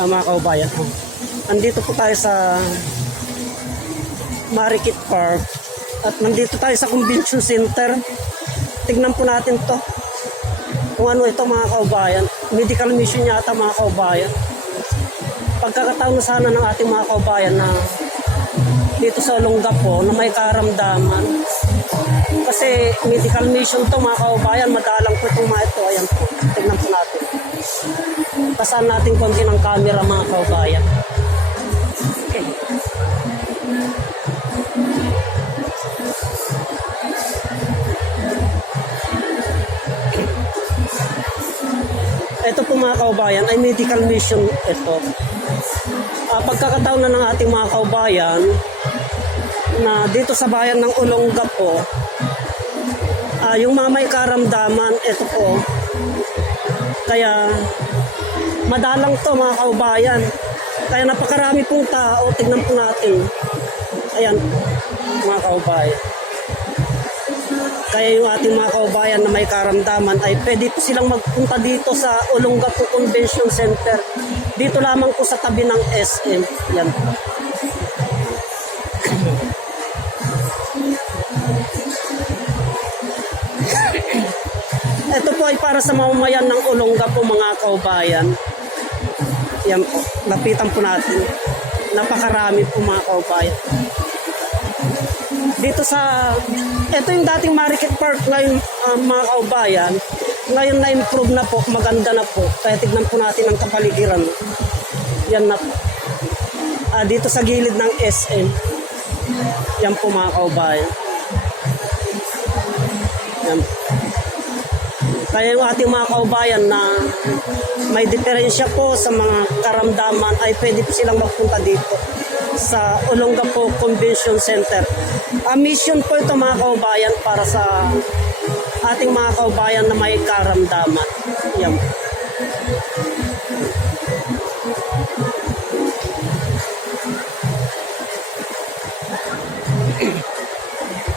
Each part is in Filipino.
Mga kaubayan, andito po tayo sa Marikit Park at nandito tayo sa Convention Center. Tignan po natin to kung ano ito mga kaubayan. Medical mission yata mga kaubayan. Pagkakataon na sana ng ating mga kaubayan na dito sa Olongapo na may karamdaman. Kasi medical mission to mga kaubayan, madalang po itong mga ito. Ayan po, tignan po natin. Pasahan natin konti ng camera mga kaubayan. Okay. Ito po mga kaubayan ay medical mission ito. Pagkakataon na ng ating mga kaubayan na dito sa bayan ng Olongapo, yung mga may karamdaman, ito po. Kaya madalang to mga kaubayan. Kaya napakarami pong tao. Tignan po natin. Ayan mga kaubayan. Kaya yung ating mga kaubayan na may karamdaman ay pwede po silang magpunta dito sa Olongapo Convention Center. Dito lamang po sa tabi ng SM. Yan. Ito po ay para sa mamamayan ng Olongapo mga kaubayan. Yan po. Lapitan po natin. Napakarami po mga kaubayan. Dito sa, ito yung dating Marikit Park ngayon mga kaubayan. Ngayon na-improve na po, maganda na po. Kaya tignan po natin ang kapaligiran. Yan na po. Dito sa gilid ng SM. Yan po mga kaubayan. Yan po. Kaya yung ating mga kaubayan na may diferensya po sa mga karamdaman ay pwede po silang magpunta dito sa Olongapo Convention Center. Mission po ito mga kaubayan para sa ating mga kaubayan na may karamdaman. Yan.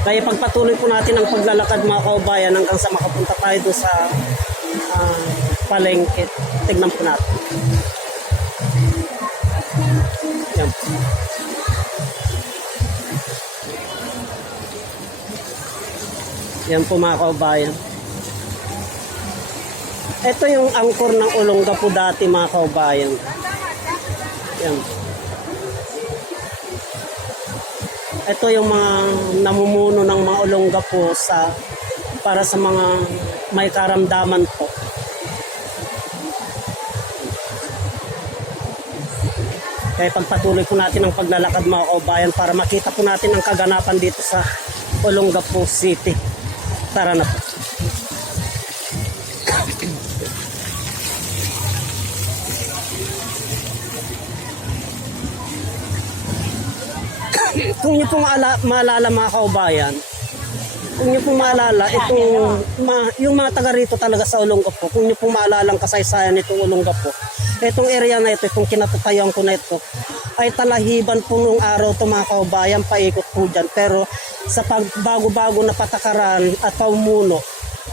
Kaya pagpatuloy po natin ang paglalakad mga kaubayan hanggang sa makapunta tayo doon sa palengke. Tignan po natin. Yan. Yan po mga kaubayan. Ito yung angkor ng Olongapo dati mga kaubayan. Yan. Ito yung mga namumuno ng mga Olongapo para sa mga may karamdaman po. Kaya pagpatuloy po natin ang paglalakad mga kaubayan para makita po natin ang kaganapan dito sa Olongapo City. Tara na po. Kung nyo pong maalala mga kaubayan, kung nyo pong maalala, yung mga taga rito talaga sa Olongapo, kung nyo pong maalala ang kasaysayan nitong Olongapo, itong area na ito, itong kinatutayuan ko na ito, ay talahiban po nung araw ito mga kaubayan, paikot po dyan. Pero sa pagbago-bago na patakaran at paumuno,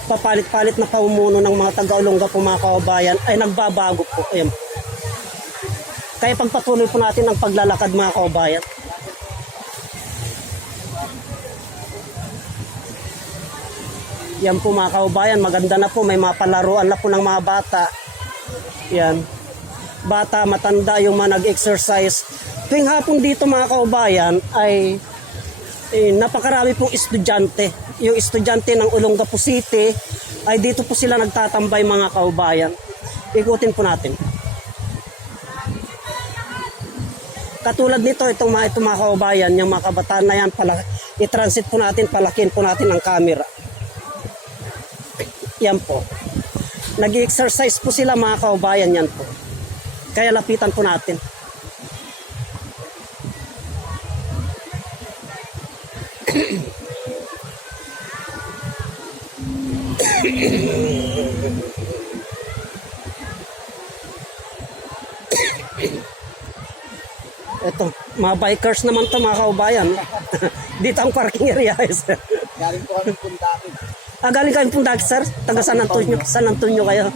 papalit-palit na paumuno ng mga taga Olongapo mga kaubayan, ay nagbabago po. Ayan. Kaya pagpatuloy po natin ang paglalakad mga kaubayan. Yan po mga kaubayan, maganda na po, may mga palaruan na po ng mga bata. Yan. Bata, matanda, yung mga nag-exercise. Tuwing hapon dito mga kaubayan ay napakarami pong estudyante. Yung estudyante ng Olongapo City ay dito po sila nagtatambay mga kaubayan. Ikutin po natin. Katulad nito, itong mga kaubayan, yung mga kabataan na yan, i-transit po natin, palakin po natin ang camera. Yan po. Nag-exercise po sila mga kaubayan yan po. Kaya lapitan po natin. Ito, mga bikers naman to mga kaubayan. Dito ang parking area. Galing po kami Pundakit. Galing kayong Pundakit, sir? Taga San Antonio kayo.